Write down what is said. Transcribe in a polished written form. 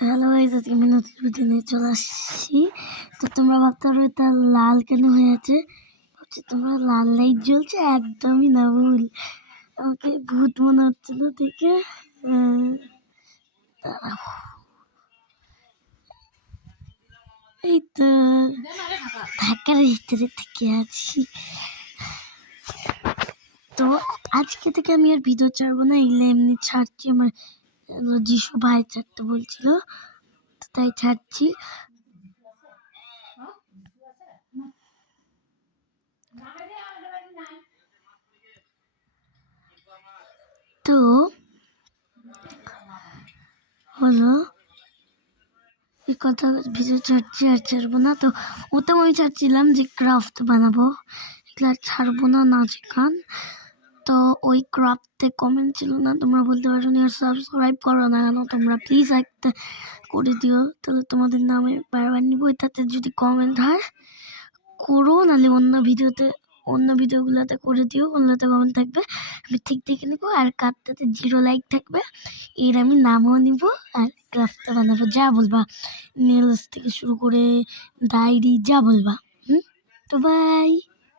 Hello guys, আজকে আমি নতুন ভিডিও নিয়ে চলে আসছি। তো তোমরা ভাবতে পারো এটা লাল কেন হয়ে আছে। ভাবছি তোমরা লাল লাইট জ্বলছে, একদমই না, ভুল। আমাকে ভূত মনে হচ্ছিল দেখে। দাঁড়াও, এই তো ঢাকার ভিতরে থেকে আছি। তো আজকে থেকে আমি আর ভিডিও ছাড়বো না, এগুলো এমনি ছাড়ছি। আমার যিশু ভাই ছাড়তে বলছিল, তো তাই ছাড়ছি। তো হলো এই কথা, ভিডিও ছাড়ছি আর ছাড়বো না। তো ওটাও আমি ছাড়ছিলাম যে ক্রাফট বানাবো, এগুলো আর ছাড়বো না, নাচ গান। তো ওই ক্রাফটে কমেন্ট ছিল না, তোমরা বলতে পারো নি আর সাবস্ক্রাইব করো না কেন। তোমরা প্লিজ একটা করে দিও, তাহলে তোমাদের নামে বারবার নিবো। এটাতে যদি কমেন্ট হয় করো, নাহলে অন্য ভিডিওগুলোতে করে দিও, ওগুলোতে কমেন্ট থাকবে, আমি ঠিক দেখে নিবো। আর কারটাতে 0 লাইক থাকবে এর আমি নামও নিব আর ক্রাফটটা বানাবো, যা বলবা, নেলস থেকে শুরু করে ডায়েরি, যা বলবা। তো বাই।